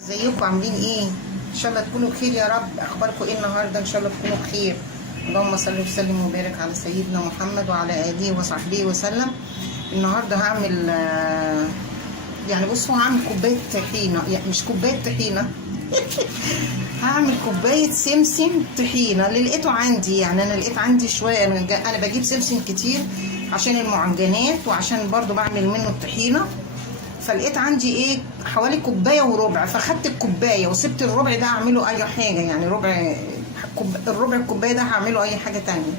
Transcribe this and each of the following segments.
ازيكم عاملين ايه؟ ان شاء الله تكونوا بخير يا رب. اخباركم ايه النهارده؟ ان شاء الله تكونوا بخير. اللهم صل وسلم وبارك على سيدنا محمد وعلى اله وصحبه وسلم. النهارده هعمل يعني بصوا هعمل كوبايه طحينه، يعني مش كوبايه طحينه هعمل كوبايه سمسم طحينه اللي لقيته عندي. يعني انا لقيت عندي شويه، انا بجيب سمسم كتير عشان المعجنات وعشان برضو بعمل منه الطحينه. فلقيت عندي ايه حوالي كوبايه وربع، فاخدت الكوبايه وسبت الربع ده اعمله اي حاجه. يعني الربع الكوبايه ده هعمله اي حاجه تانية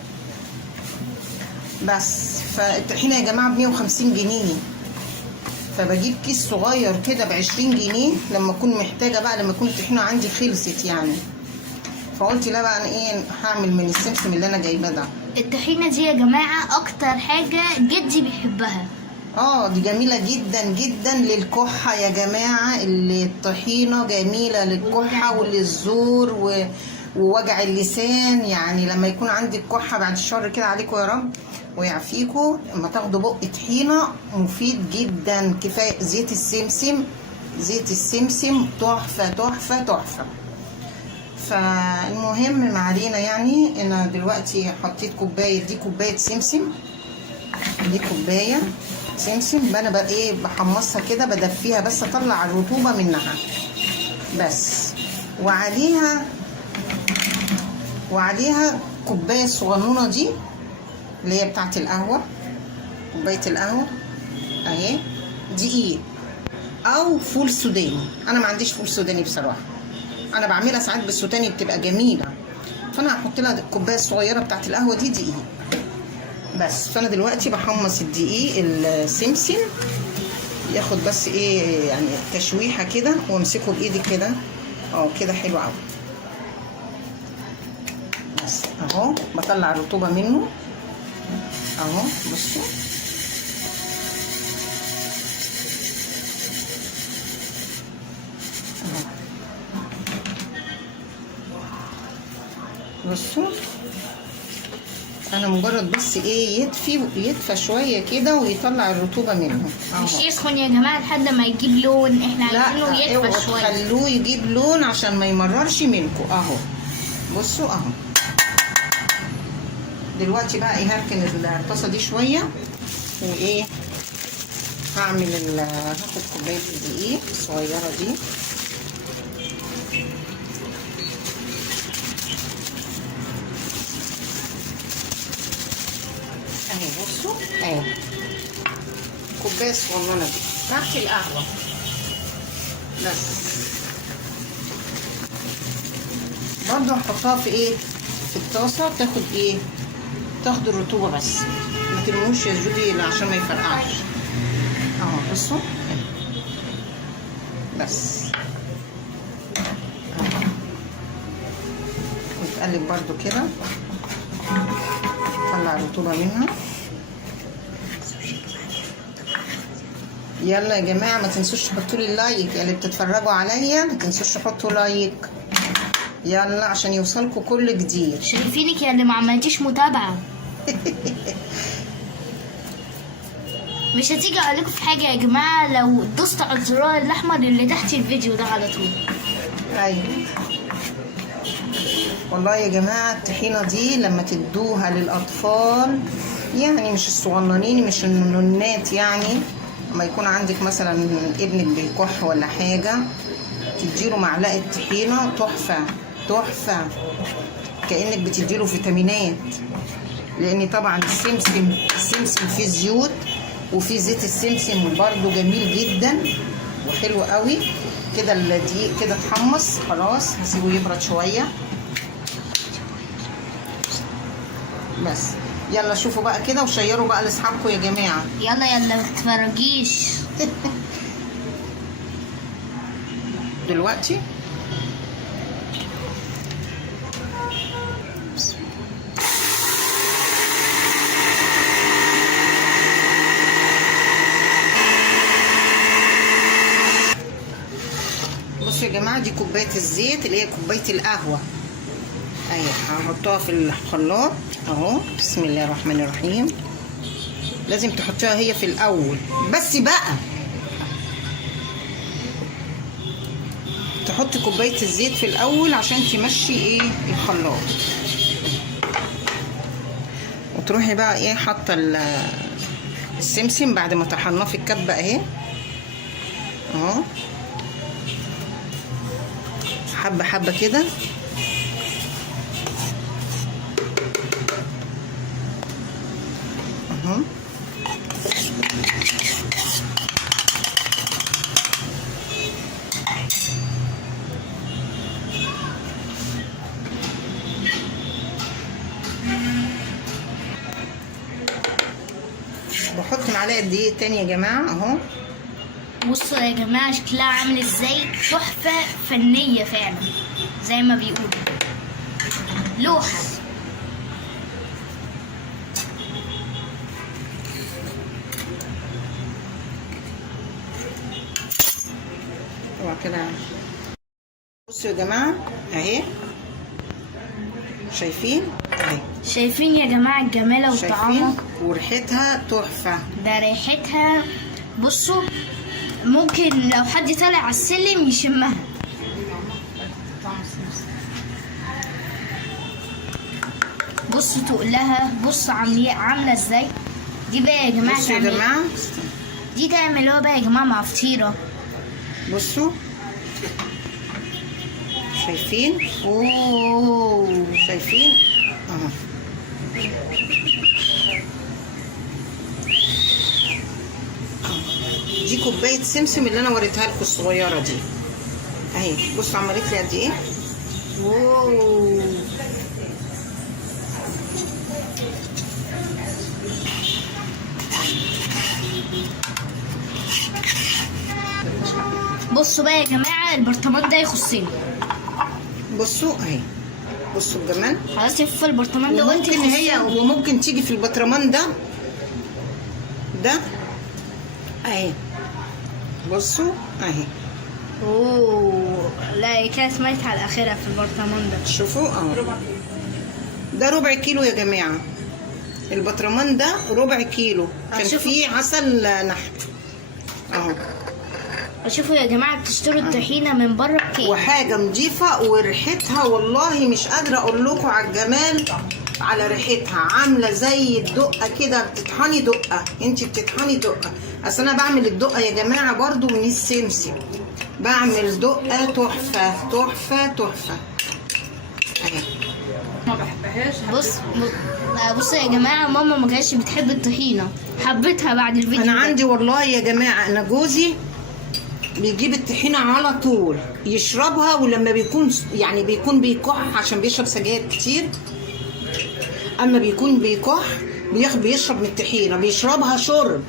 بس. فالطحينه يا جماعه ب150 جنيه، فبجيب كيس صغير كده ب20 جنيه لما اكون محتاجه بقى، لما تكون الطحينه عندي خلصت يعني. فقلت لا بقى انا ايه هعمل من السمسم اللي انا جايباه ده. الطحينه دي يا جماعه اكتر حاجه جدي بيحبها. دي جميلة جدا جدا للكحة يا جماعة. الطحينة جميلة للكحة وللزور ووجع اللسان. يعني لما يكون عندك كحة، بعد الشر كده عليكم يا رب ويعافيكم، لما تاخدوا بق طحينة مفيد جدا. كفاية زيت السمسم، زيت السمسم تحفة تحفة تحفة. فالمهم ما علينا، يعني انا دلوقتي حطيت كوباية، دي كوباية سمسم، دي كوباية سمسم. انا بقى ايه بحمصها كده، بدفيها بس اطلع الرطوبه منها بس. وعليها كوبايه الصغنونه دي اللي هي بتاعت القهوه، كوبايه القهوه اهي، دقيق او فول سوداني. انا ما عنديش فول سوداني بصراحه، انا بعملها ساعات بالسوداني بتبقى جميله. فانا هحط لها الكوبايه الصغيره بتاعت القهوه دي دقيق بس. فانا دلوقتي بحمص الدقيق السمسم، ياخد بس ايه يعني تشويحه كده، وامسكه بايدي كده كده حلو قوي بس. اهو بطلع الرطوبه منه اهو، بصوا اهو، بصوا انا مجرد بس ايه يدفى شويه كده ويطلع الرطوبه منه اهو. مش يسخن يا جماعه لحد ما يجيب لون، احنا عايزينه يدفى شويه. خلوه يجيب لون عشان ما يمررش منكم اهو. بصوا اهو. دلوقتي بقى ايه هركن الطاسه دي شويه، وايه هاخد كوبايه الدقيق الصغيره دي اهي. بصوا اهي الكوبايه الصغننه دي بتاعت القهوه بس. برضو هحطها في ايه في الطاسه، تاخد الرطوبه بس، ما ترموش يا جودي عشان ما يفرقعش اهو. بصوا بس اهو، وتقلب برضو كده، طلع الرطوبه منها. يلا يا جماعه ما تنسوش تحطوا لي اللايك، اللي بتتفرجوا عليا ما تنسوش تحطوا لايك يلا عشان يوصلكوا كل جديد. شايفينك يا اللي ما عملتيش متابعه. مش هتيجي اقول لكم في حاجه يا جماعه، لو دوست على الزرار الاحمر اللي تحت الفيديو ده على طول. ايوه والله يا جماعه الطحينه دي لما تدوها للاطفال، يعني مش الصغننين مش النونات، يعني لما يكون عندك مثلا ابنك بيكح ولا حاجه، تديله معلقه طحينه تحفه تحفه، كانك بتديله فيتامينات. لان طبعا السمسم فيه زيوت، وفي زيت السمسم برده جميل جدا وحلو قوي كده. الدقيق كده اتحمص خلاص، هسيبه يبرد شويه بس. يلا شوفوا بقى كده وشيروا بقى لاصحابكم يا جماعه. يلا ما تتفرجيش. دلوقتي بصوا يا جماعه، دي كوبايه الزيت اللي هي كوبايه القهوه اهي، هحطها في الخلاط اهو. بسم الله الرحمن الرحيم. لازم تحطيها هي في الاول بس بقى بحط كوبايه الزيت في الاول عشان تمشي ايه الخلاط، وتروحي بقى ايه حاطه السمسم بعد ما طحناه في الكبه اهي اهو، حبه حبه كده اهو. بحط معلقه دقيق تاني يا جماعه اهو. بصوا يا جماعة شكلها عامل ازاي، تحفة فنية فعلا زي ما بيقولوا، لوحة. كده بصوا يا جماعه اهي، شايفين اهي، شايفين يا جماعة الجمالة وطعمها، وريحتها تحفه. ده ريحتها بصوا ممكن لو حد طالع على السلم يشمها. بصوا تقلها، بصوا عامله ازاي دي بقى يا جماعه. بصوا يا جماعه دي تعملوها بقى يا جماعه مع فطيره. بصوا شايفين، اوه شايفين اهو. دي كوبايه سمسم اللي انا وريتها لكم الصغيره دي اهي. بصوا عملت لي قد ايه. اوه بصوا بقى يا جماعه البرطمان ده يخصني. بصوا اهي، بصوا الجمال. خلاص في البرطمان ده وانت ممكن هي وممكن تيجي في البطرمان ده اهي. بصوا اهي. اوه لا كده سمعت على الاخيره في البرطمان ده. شوفوا اهو، ده ربع كيلو يا جماعه. البطرمان ده ربع كيلو، كان فيه عسل نحل اهو. شوفوا يا جماعه بتشتروا الطحينه من بره بكام، وحاجه نضيفه وريحتها والله مش قادره اقول لكم على الجمال، على ريحتها عامله زي الدقه كده، بتطحني دقه، انت بتطحني دقه. اصل انا بعمل الدقه يا جماعه برضو من السمسم، بعمل دقه تحفه تحفه تحفه اهي. ما بحبهاش. بصوا يا جماعه ماما ما كانتش بتحب الطحينه، حبيتها بعد الفيديو انا ده. عندي والله يا جماعه، انا جوزي بيجيب الطحينه على طول يشربها، ولما بيكون بيكح عشان بيشرب سجاير كتير، اما بيكون بيكح بيشرب من الطحينه، بيشربها شرب.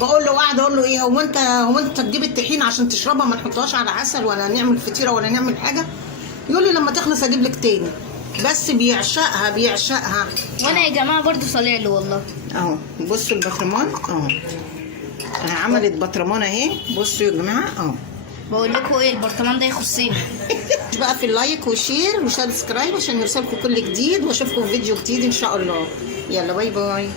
بقول له قاعده اقول له ايه، هو انت تجيب الطحينه عشان تشربها، ما نحطهاش على عسل ولا نعمل فطيره ولا نعمل حاجه؟ يقول لي لما تخلص اجيب لك تاني. بس بيعشقها. وانا يا جماعه برضو صالع له والله اهو. بصوا البطرمان اهو، عملت بطرمان اهي. بصوا يا جماعه اهو. بقول لكم ايه، البرطمان ده يخصني. بقى في اللايك وشير وسبسكرايب عشان يوصلكم كل جديد، واشوفكم في فيديو جديد ان شاء الله. يلا باي باي.